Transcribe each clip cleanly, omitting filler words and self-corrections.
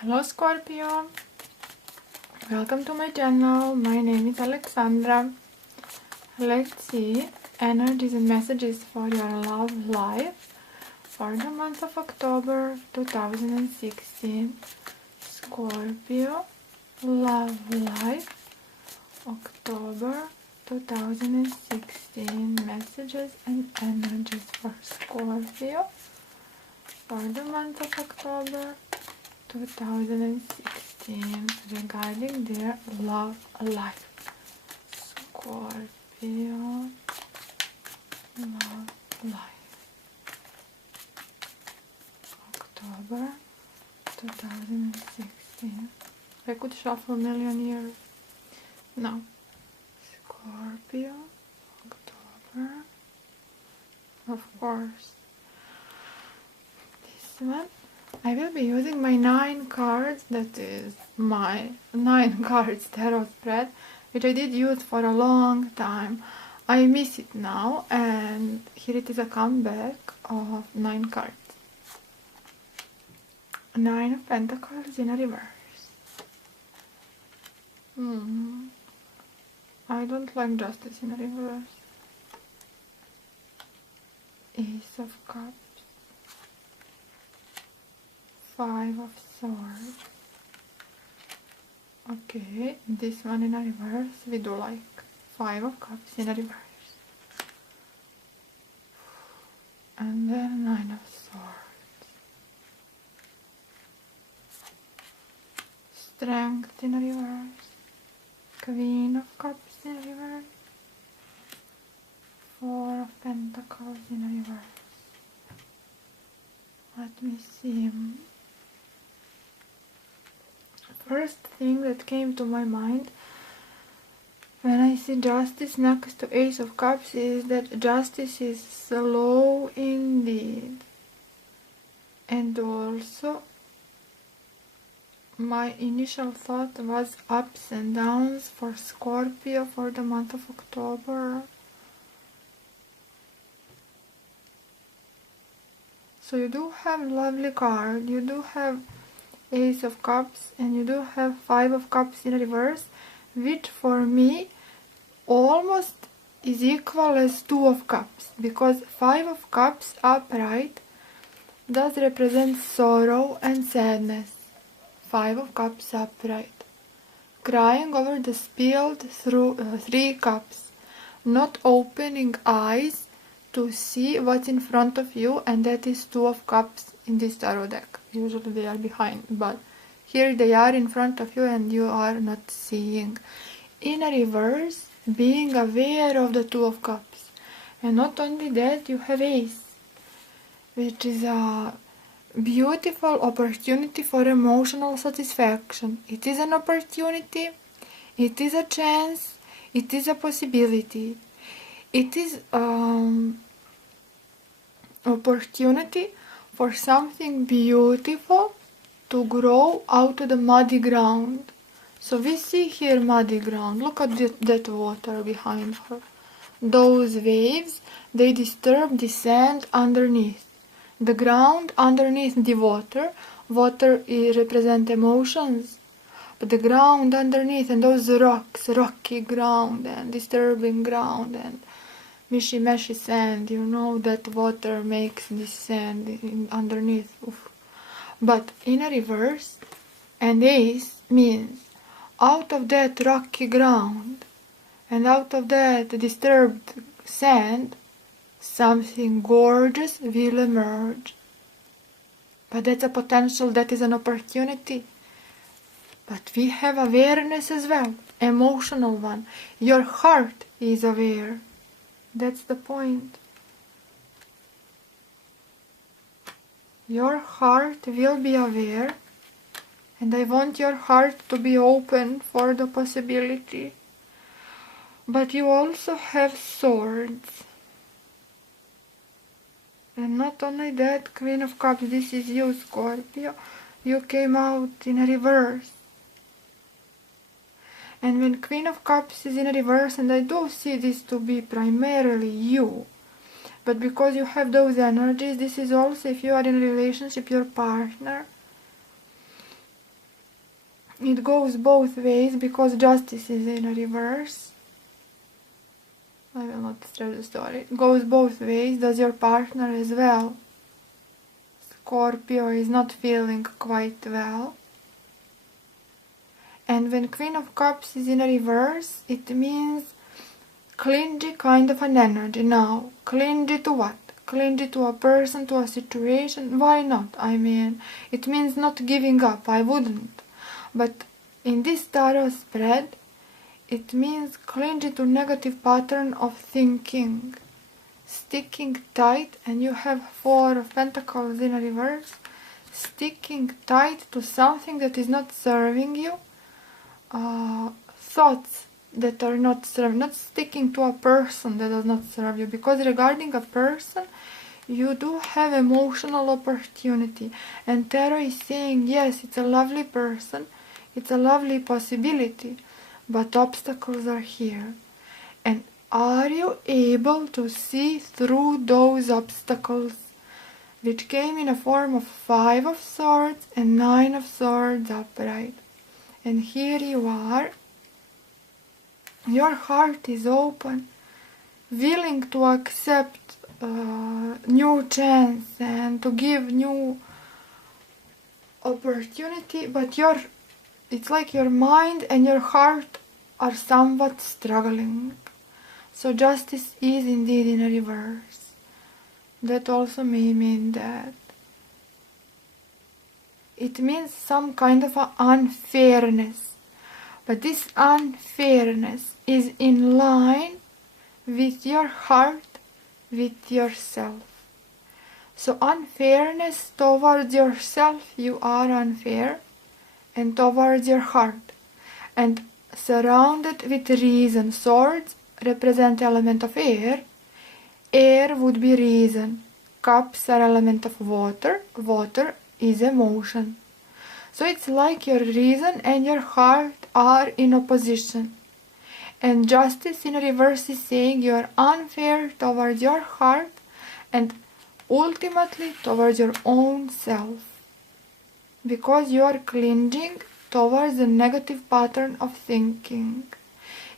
Hello Scorpio, welcome to my channel. My name is Alexandra. Let's see energies and messages for your love life for the month of October 2016. Scorpio, love life, October 2016. Messages and energies for Scorpio for the month of October 2016 regarding their love life. Scorpio, love life, October 2016. I could shuffle a million years. Now, Scorpio, October, of course. This one. I will be using my 9 cards, that is my 9 cards tarot spread, which I did use for a long time. I miss it now, and here it is a comeback of 9 cards. 9 of Pentacles in a reverse. I don't like Justice in a reverse. Ace of Cups. 5 of Swords. Okay, this one in a reverse, we do like 5 of Cups in a reverse. And then 9 of Swords. Strength in a reverse. Queen of Cups in a reverse. 4 of Pentacles in a reverse. Let me see. First thing that came to my mind when I see Justice next to Ace of Cups is that Justice is slow indeed. And also my initial thought was ups and downs for Scorpio for the month of October. So you do have a lovely card, you do have Ace of Cups, and you do have 5 of Cups in reverse, which for me almost is equal as 2 of Cups, because 5 of Cups upright does represent sorrow and sadness. 5 of Cups upright, crying over the spilled 3 cups, not opening eyes to see what's in front of you, and that is 2 of Cups in this tarot deck. Usually they are behind, but here they are in front of you and you are not seeing. In a reverse, being aware of the 2 of Cups. And not only that, you have Ace, which is a beautiful opportunity for emotional satisfaction. It is an opportunity, it is a chance, it is a possibility. It is opportunity for something beautiful to grow out of the muddy ground. So we see here muddy ground. Look at that water behind her. Those waves, they disturb the sand underneath. The ground underneath the water. Water represents emotions. But the ground underneath and those rocks, rocky ground and disturbing ground and mishy-meshy sand, you know that water makes this sand underneath. Oof. But in a reverse, and Ace means out of that rocky ground and out of that disturbed sand, something gorgeous will emerge. But that's a potential, that is an opportunity. But we have awareness as well, emotional one. Your heart is aware. That's the point. Your heart will be aware, and I want your heart to be open for the possibility. But you also have swords. And not only that, Queen of Cups, this is you, Scorpio. You came out in a reverse. And when Queen of Cups is in a reverse, and I do see this to be primarily you, but because you have those energies, this is also, if you are in a relationship, your partner. It goes both ways because justice is in a reverse. I will not stress the story. It goes both ways. Does your partner as well? Scorpio is not feeling quite well. And when Queen of Cups is in a reverse, it means clingy kind of an energy. Now, clingy to what? Clingy to a person, to a situation? Why not? I mean, it means not giving up. I wouldn't. But in this tarot spread, it means clingy to negative pattern of thinking. Sticking tight, and you have Four of Pentacles in a reverse. Sticking tight to something that is not serving you. Thoughts that are not serving, not sticking to a person that does not serve you, because regarding a person you do have emotional opportunity, and tarot is saying yes, it's a lovely person, it's a lovely possibility, but obstacles are here. And are you able to see through those obstacles, which came in a form of Five of Swords and Nine of Swords upright? And here you are, your heart is open, willing to accept new chance and to give new opportunity, but it's like your mind and your heart are somewhat struggling. So justice is indeed in a reverse. That also may mean that it means some kind of unfairness, but this unfairness is in line with your heart, with yourself. So unfairness towards yourself, you are unfair, and towards your heart, and surrounded with reason. Swords represent element of air. Air would be reason. Cups are element of water. Water is emotion. So it's like your reason and your heart are in opposition. And justice in reverse is saying you are unfair towards your heart and ultimately towards your own self, because you are clinging towards the negative pattern of thinking.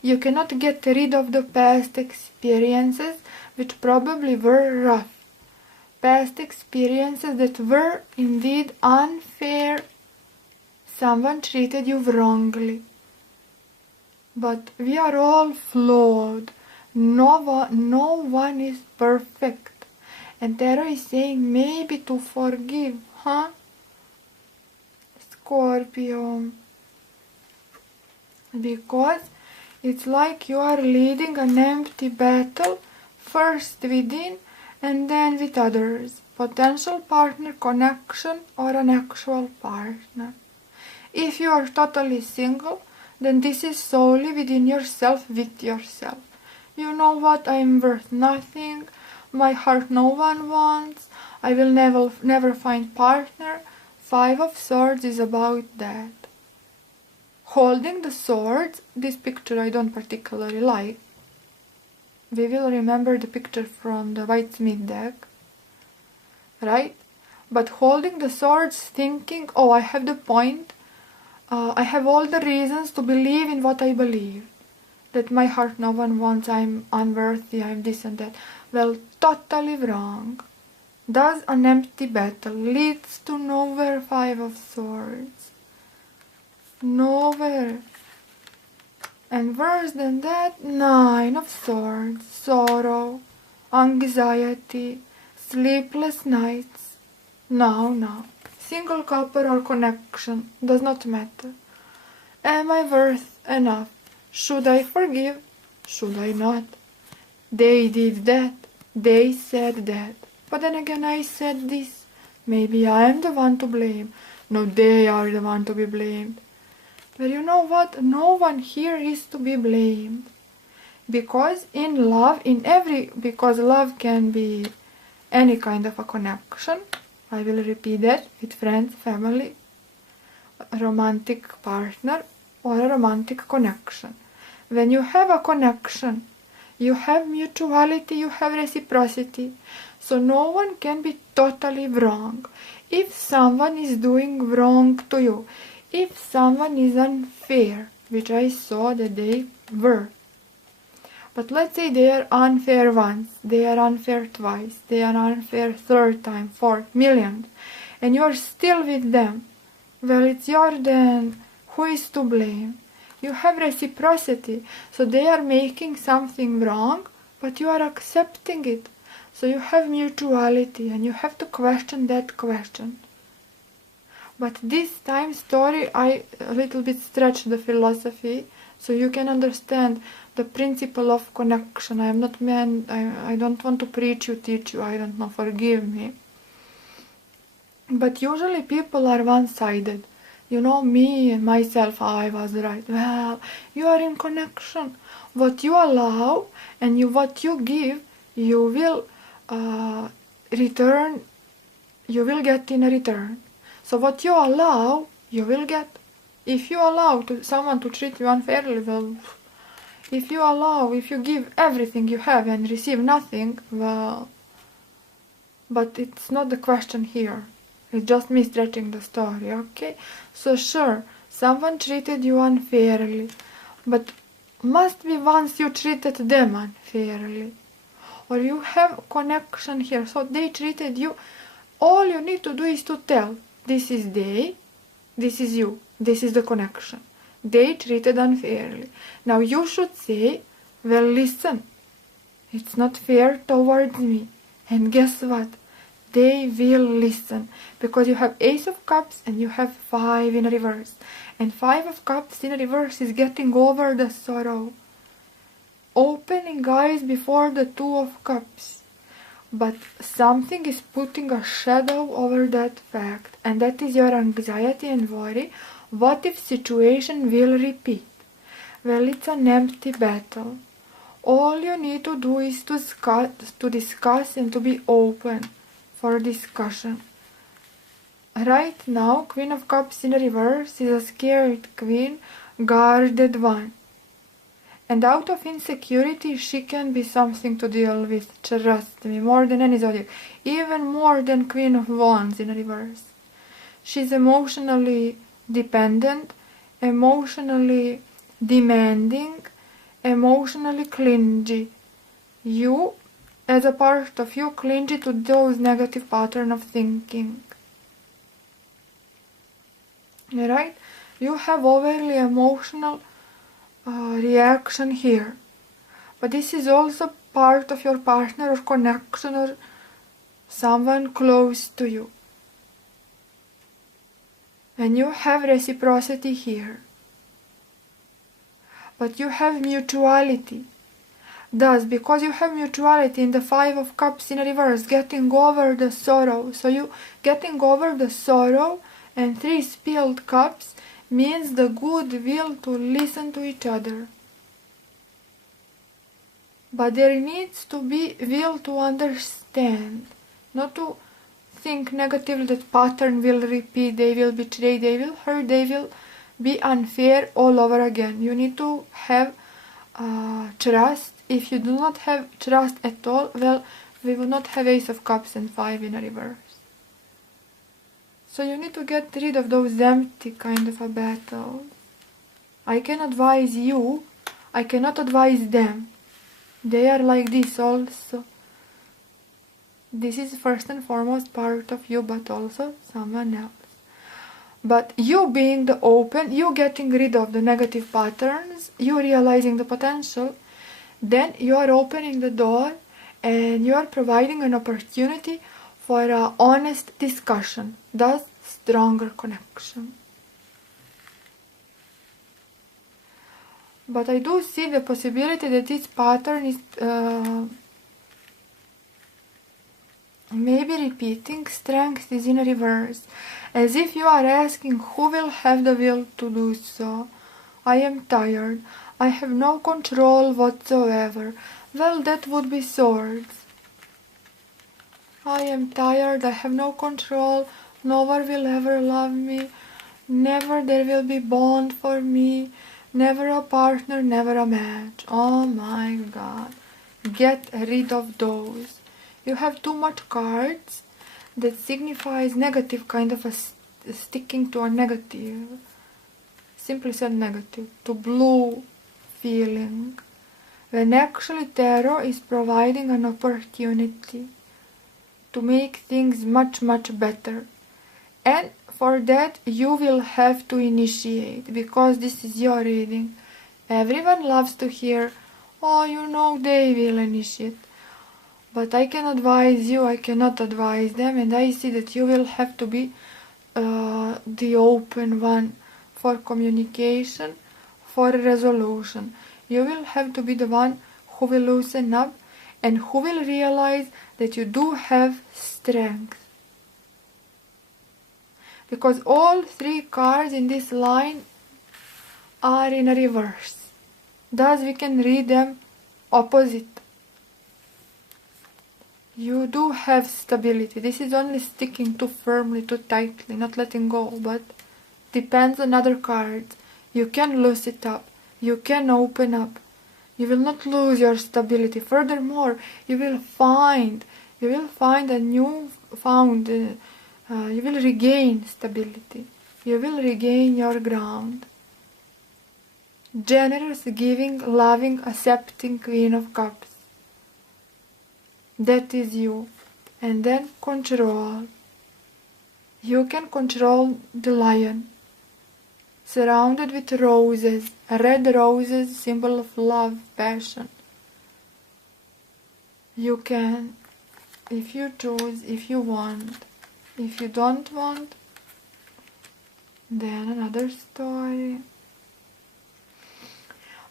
You cannot get rid of the past experiences which probably were rough. Past experiences that were indeed unfair. Someone treated you wrongly. But we are all flawed. No one is perfect. And tarot is saying maybe to forgive, huh? Scorpio. Because it's like you are leading an empty battle, first within and then with others. Potential partner connection or an actual partner. If you are totally single, then this is solely within yourself, with yourself. You know what, I am worth nothing, my heart no one wants, I will never find partner. Five of Swords is about that. Holding the swords, this picture I don't particularly like. We will remember the picture from the Whitesmith deck, right? But holding the swords, thinking, oh, I have the point, I have all the reasons to believe in what I believe. That my heart no one wants, I'm unworthy, I'm this and that. Well, totally wrong. Does an empty battle leads to nowhere. Five of Swords. Nowhere. And worse than that, Nine of Swords. Sorrow, anxiety, sleepless nights. No. Single couple or connection, does not matter. Am I worth enough? Should I forgive? Should I not? They did that. They said that. But then again I said this. Maybe I am the one to blame. No, they are the one to be blamed. But you know what? No one here is to be blamed. Because in love, because love can be any kind of a connection. I will repeat that, with friends, family, romantic partner, or a romantic connection. When you have a connection, you have mutuality, you have reciprocity. So no one can be totally wrong. If someone is doing wrong to you, If someone is unfair, which I saw that they were, but let's say they are unfair once, they are unfair twice, they are unfair third time, fourth, millionth, and you are still with them, well, it's your then. Who is to blame? You have reciprocity, so they are making something wrong, but you are accepting it. So you have mutuality, and you have to question that question. But this time story, I a little bit stretched the philosophy, so you can understand the principle of connection. I am not meant, I don't want to preach you, teach you, I don't know, forgive me. But usually people are one-sided. You know, me and myself, I was right. Well, you are in connection. What you allow and what you give, you will return, you will get in a return. So what you allow, you will get. If you allow someone to treat you unfairly, well, if you give everything you have and receive nothing, well, but it's not the question here. It's just me stretching the story, okay? So sure, someone treated you unfairly, but must be once you treated them unfairly. Or you have connection here, so they treated you. All you need to do is to tell, this is they, this is you, this is the connection. They treated unfairly. Now you should say, well, listen, it's not fair towards me. And guess what? They will listen, because you have Ace of Cups and you have 5 in reverse, and 5 of Cups in reverse is getting over the sorrow, opening eyes before the 2 of Cups, but something is putting a shadow over that fact, and that is your anxiety and worry. What if situation will repeat? Well, it's an empty battle. All you need to do is to discuss and to be open for discussion. Right now, Queen of Cups in reverse is a scared queen, guarded one. And out of insecurity, she can be something to deal with, trust me, more than any zodiac. Even more than Queen of Wands in reverse. She's emotionally dependent, emotionally demanding, emotionally clingy. You, as a part of you, clingy to those negative patterns of thinking. Right? You have overly emotional reaction here. But this is also part of your partner or connection or someone close to you. And you have reciprocity here. But you have mutuality. Thus, because you have mutuality in the 5 of Cups in reverse, getting over the sorrow. So you getting over the sorrow and 3 spilled cups means the goodwill to listen to each other. But there needs to be will to understand, not to think negatively that pattern will repeat, they will betray, they will hurt, they will be unfair all over again. You need to have trust. If you do not have trust at all, well, we will not have Ace of Cups and 5 in a reverse. So you need to get rid of those empty kind of a battles. I can advise you, I cannot advise them. They are like this also. This is first and foremost part of you, but also someone else. But you being the open, you getting rid of the negative patterns, you realizing the potential, then you are opening the door and you are providing an opportunity for an honest discussion, thus stronger connection. But I do see the possibility that this pattern is maybe repeating. Strength is in reverse, as if you are asking who will have the will to do so. I am tired. I have no control whatsoever. Well, that would be Swords. I am tired. I have no control. No one will ever love me. Never there will be bond for me. Never a partner, never a match. Oh my God. Get rid of those. You have too much cards that signifies negative, kind of a sticking to a negative. simply said negative, to blue feeling, when actually tarot is providing an opportunity to make things much, much better. And for that you will have to initiate, because this is your reading. Everyone loves to hear, oh, you know, they will initiate. But I can advise you, I cannot advise them, and I see that you will have to be the open one for communication, for resolution. You will have to be the one who will loosen up and who will realize that you do have strength. Because all three cards in this line are in a reverse. Thus we can read them opposite. You do have stability. This is only sticking too firmly, too tightly, not letting go, but depends on other cards. You can loosen it up. You can open up. You will not lose your stability. Furthermore, you will find a new found, you will regain stability. You will regain your ground. Generous, giving, loving, accepting Queen of Cups. That is you. And then control. You can control the lion. Surrounded with roses, red roses, symbol of love, passion. You can, if you choose, if you want. If you don't want, then another story.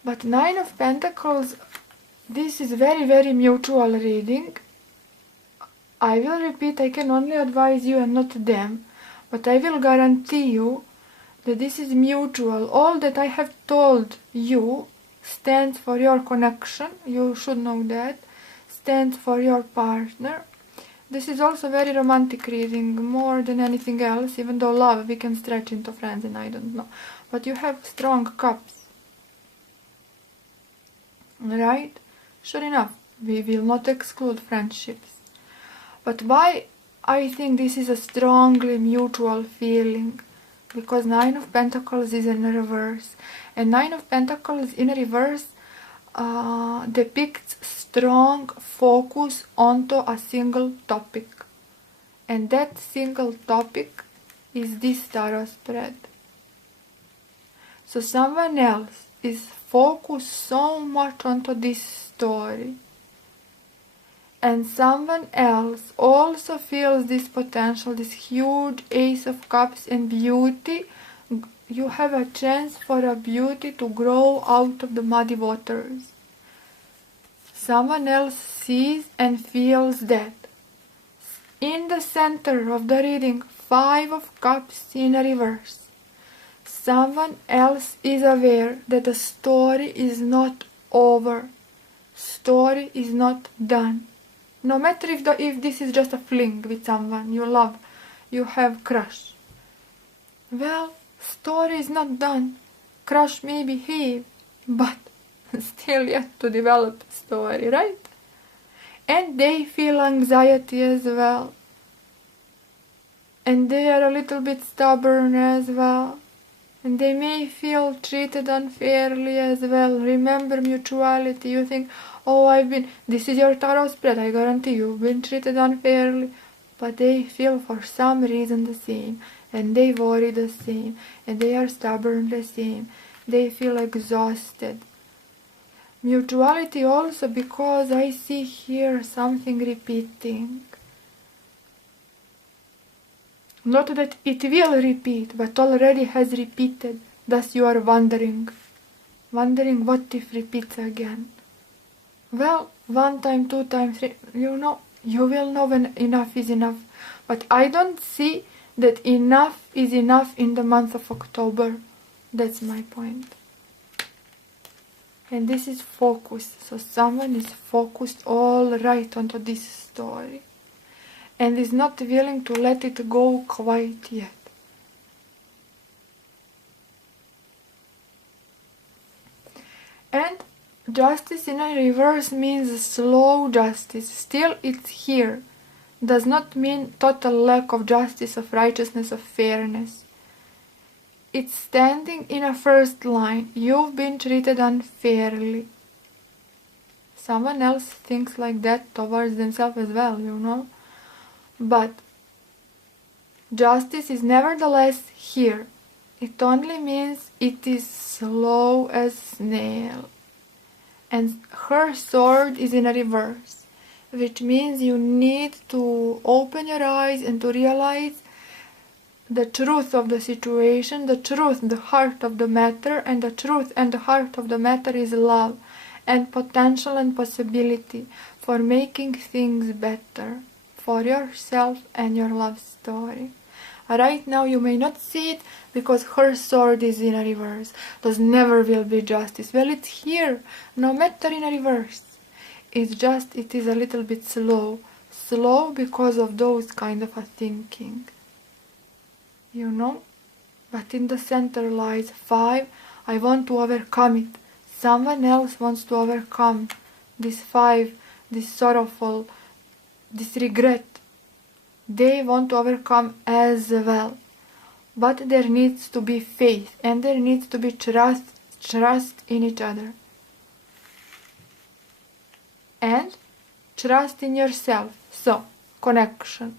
But Nine of Pentacles, this is very, very mutual reading. I will repeat, I can only advise you and not them. But I will guarantee you that this is mutual. All that I have told you stands for your connection. You should know that. Stands for your partner. This is also very romantic reading, more than anything else. Even though love we can stretch into friends and I don't know. But you have strong cups. Right? Sure enough, we will not exclude friendships. But why I think this is a strongly mutual feeling? Because Nine of Pentacles is in reverse. And Nine of Pentacles in reverse depicts strong focus onto a single topic. And that single topic is this tarot spread. So someone else is focused so much onto this story. And someone else also feels this potential, this huge Ace of Cups and beauty. You have a chance for a beauty to grow out of the muddy waters. Someone else sees and feels that. In the center of the reading, Five of Cups in reverse. Someone else is aware that the story is not over. Story is not done. No matter if this is just a fling with someone you love, you have crush. Well, story is not done. Crush may behave, but still yet to develop story, right? And they feel anxiety as well. And they are a little bit stubborn as well. And they may feel treated unfairly as well. Remember mutuality. You think, oh, this is your tarot spread, I guarantee you've been treated unfairly. But they feel for some reason the same. And they worry the same. And they are stubborn the same. They feel exhausted. Mutuality also because I see here something repeating. Not that it will repeat, but already has repeated. Thus you are wondering what if repeats again. Well, 1 time, 2 times, 3, you will know when enough is enough. But I don't see that enough is enough in the month of October. That's my point. And this is focus. So someone is focused all right onto this story. And is not willing to let it go quite yet. And justice in a reverse means slow justice. Still, it's here. Does not mean total lack of justice, of righteousness, of fairness. it's standing in a first line. You've been treated unfairly. Someone else thinks like that towards themselves as well, you know. But justice is nevertheless here. It only means it is slow as snail. And her sword is in a reverse, which means you need to open your eyes and to realize the truth of the situation, the truth, the heart of the matter, and the truth and the heart of the matter is love and potential and possibility for making things better for yourself and your love story. Right now you may not see it because her sword is in a reverse. Thus never will be justice. Well, it's here, no matter in a reverse. It's just, it is a little bit slow. Slow because of those kind of a thinking. You know? But in the center lies 5. I want to overcome it. Someone else wants to overcome this 5, this sorrowful, this regret. They want to overcome as well. But there needs to be faith and there needs to be trust in each other. And trust in yourself. So, connection.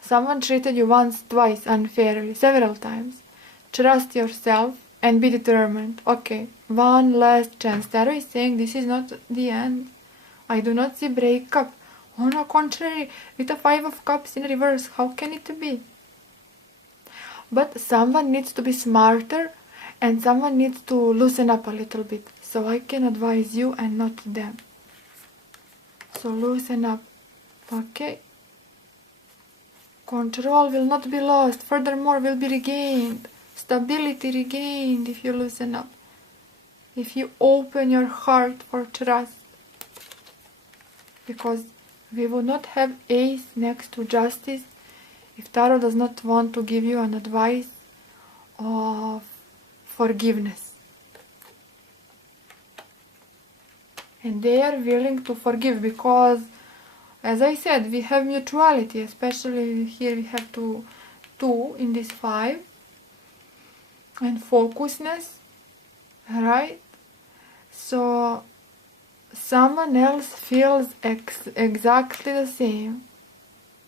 Someone treated you once, twice, unfairly, several times. Trust yourself and be determined. Okay, one last chance. Tarot is saying this is not the end. I do not see breakup. On the contrary, with a 5 of Cups in reverse, how can it be? But someone needs to be smarter and someone needs to loosen up a little bit. So I can advise you and not them. So loosen up. Okay? Control will not be lost. Furthermore, will be regained. Stability regained if you loosen up. If you open your heart for trust. Because we would not have Ace next to Justice if Tarot does not want to give you an advice of forgiveness. And they are willing to forgive because, as I said, we have mutuality, especially here we have two in this 5. And focusedness, right? So someone else feels exactly the same.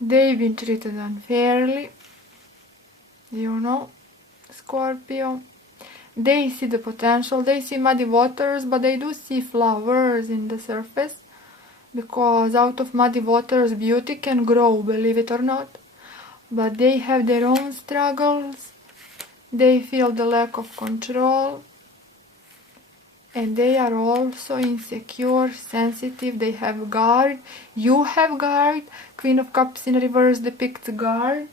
They've been treated unfairly, you know, Scorpio. They see the potential, they see muddy waters, but they do see flowers in the surface, because out of muddy waters beauty can grow, believe it or not. But they have their own struggles, they feel the lack of control, and they are also insecure, sensitive, they have guard. You have guard. Queen of Cups in reverse depicts guard.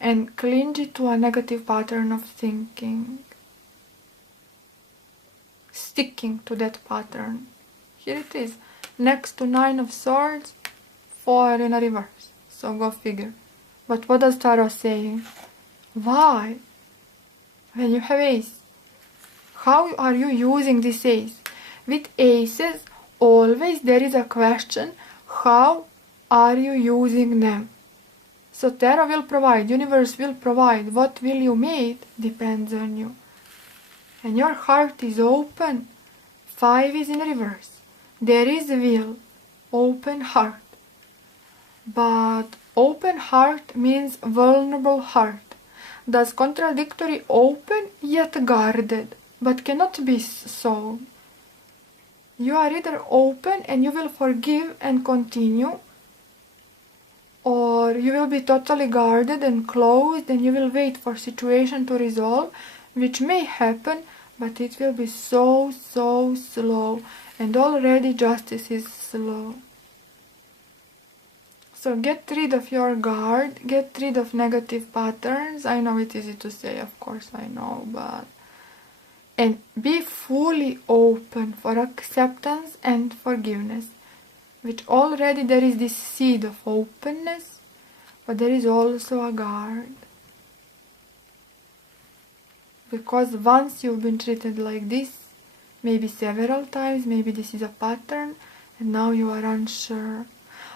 And clingy to a negative pattern of thinking. Sticking to that pattern. Here it is. Next to 9 of Swords, 4 in a reverse. So go figure. But what does Tarot say? Why? When you have Ace, how are you using this Ace? With Aces, always there is a question, how are you using them? So Tarot will provide, Universe will provide, what will you make depends on you. And your heart is open. 5 is in reverse. There is will, open heart. But open heart means vulnerable heart. Thus contradictory, open yet guarded, but cannot be so. You are either open and you will forgive and continue, or you will be totally guarded and closed and you will wait for situation to resolve, which may happen, but it will be so slow, and already justice is slow. So get rid of your guard, get rid of negative patterns. I know it's easy to say, of course I know, but... And be fully open for acceptance and forgiveness. Which already there is this seed of openness, but there is also a guard. Because once you've been treated like this, maybe several times, maybe this is a pattern, and now you are unsure.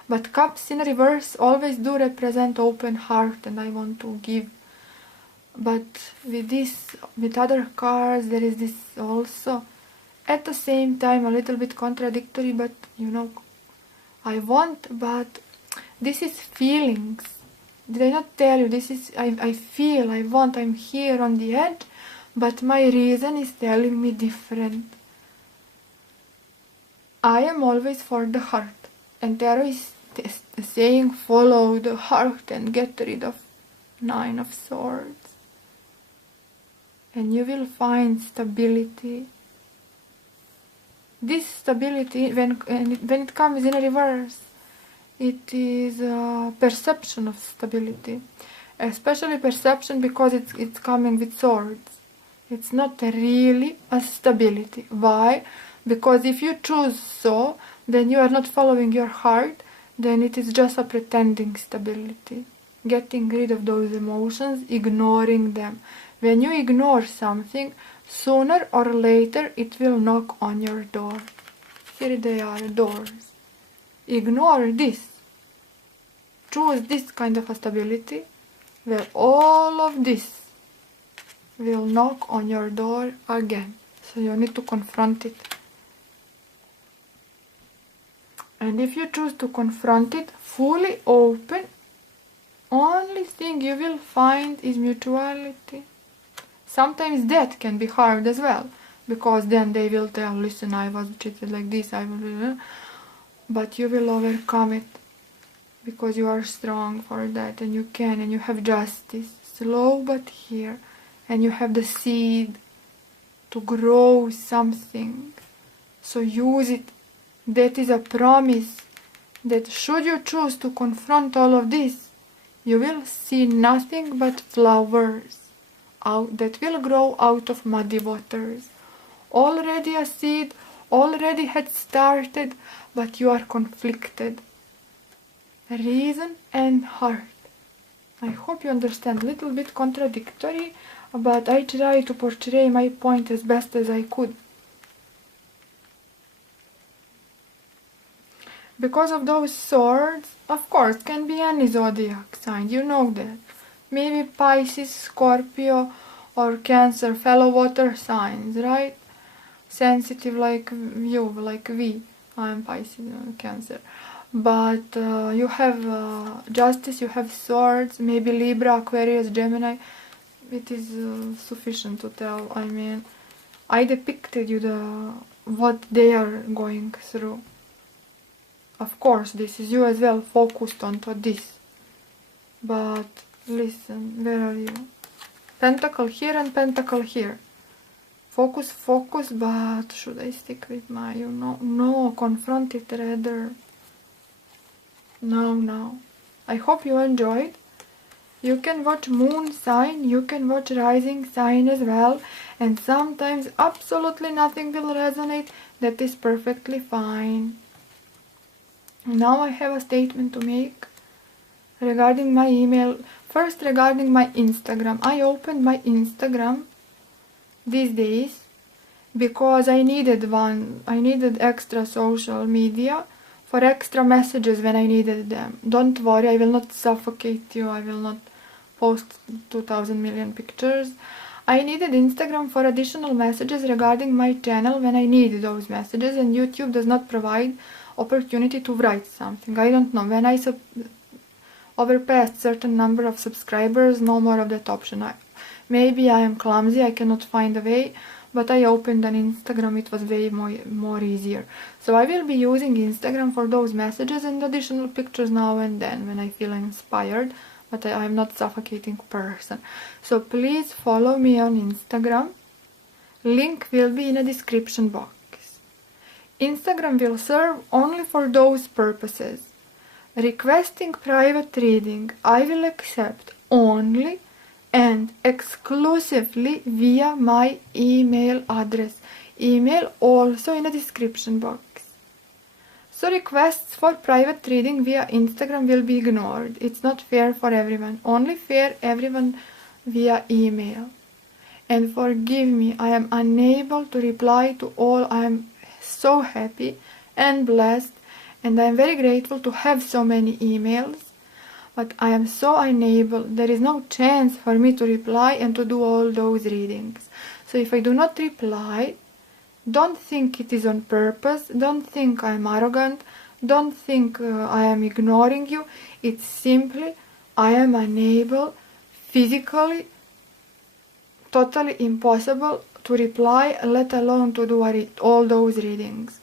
But cups in reverse always do represent open heart, and I want to give. But with other cards, there is this also at the same time a little bit contradictory, but I want, but this is feelings. Did I not tell you? This is, I feel, I want, I'm here on the edge, but my reason is telling me different. I am always for the heart, and tarot is saying follow the heart and get rid of 9 of Swords. And you will find stability. This stability, when it comes in reverse, it is a perception of stability. Especially perception because it's coming with Swords. It's not really a stability. Why? Because if you choose so, then you are not following your heart, then it is just a pretending stability. Getting rid of those emotions, ignoring them. When you ignore something, sooner or later it will knock on your door. Here they are, doors. Ignore this. Choose this kind of a stability, where all of this will knock on your door again. So you need to confront it. And if you choose to confront it fully open, only thing you will find is mutuality. Sometimes that can be hard as well, because then they will tell, listen, I was treated like this, but you will overcome it, because you are strong for that, and you can, and you have justice, slow but here, and you have the seed to grow something, so use it. That is a promise that should you choose to confront all of this, you will see nothing but flowers that will grow out of muddy waters. Already a seed, already had started, but you are conflicted. Reason and heart. I hope you understand. Little bit contradictory, but I try to portray my point as best as I could. Because of those swords, of course, can be any zodiac sign, you know that. Maybe Pisces, Scorpio, or Cancer, fellow water signs, right? Sensitive like you, like we. I am Pisces and Cancer. But you have Justice, you have Swords, maybe Libra, Aquarius, Gemini. It is sufficient to tell. I mean, I depicted you what they are going through. Of course, this is you as well, focused onto this. But listen, where are you? Pentacle here and Pentacle here. Focus, focus, but should I stick with my, no, confront it rather. No. I hope you enjoyed. You can watch moon sign, you can watch rising sign as well, and sometimes absolutely nothing will resonate. That is perfectly fine. Now I have a statement to make regarding my email. First, regarding my Instagram. I opened my Instagram these days because I needed one. I needed extra social media for extra messages when I needed them. Don't worry, I will not suffocate you. I will not post 2,000 million pictures. I needed Instagram for additional messages regarding my channel when I needed those messages, and YouTube does not provide opportunity to write something. I don't know. When I overpassed certain number of subscribers, no more of that option. Maybe I am clumsy, I cannot find a way, but I opened an Instagram, it was way more easier. So I will be using Instagram for those messages and additional pictures now and then when I feel inspired, but I am not suffocating person. So please follow me on Instagram. Link will be in a description box. Instagram will serve only for those purposes. Requesting private reading I will accept only and exclusively via my email address. Email also in the description box. So requests for private reading via Instagram will be ignored. It's not fair for everyone. Only fair everyone via email. And forgive me, I am unable to reply to all. I am so happy and blessed and I am very grateful to have so many emails, but I am so unable. There is no chance for me to reply and to do all those readings. So if I do not reply, don't think it is on purpose, don't think I am arrogant, don't think I am ignoring you. It's simply I am unable, physically, totally impossible to reply, let alone to do all those readings.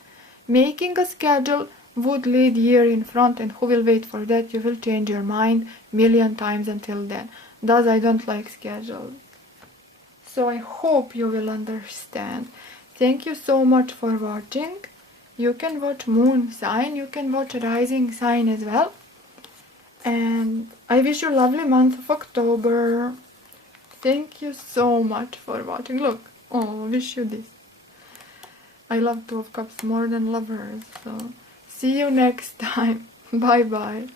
Making a schedule would lead year in front, and who will wait for that? You will change your mind million times until then. Thus, I don't like schedules. So I hope you will understand. Thank you so much for watching. You can watch moon sign, you can watch rising sign as well. And I wish you a lovely month of October. Thank you so much for watching. Look, oh, I wish you this. I love Two of Cups more than lovers. So see you next time. Bye bye.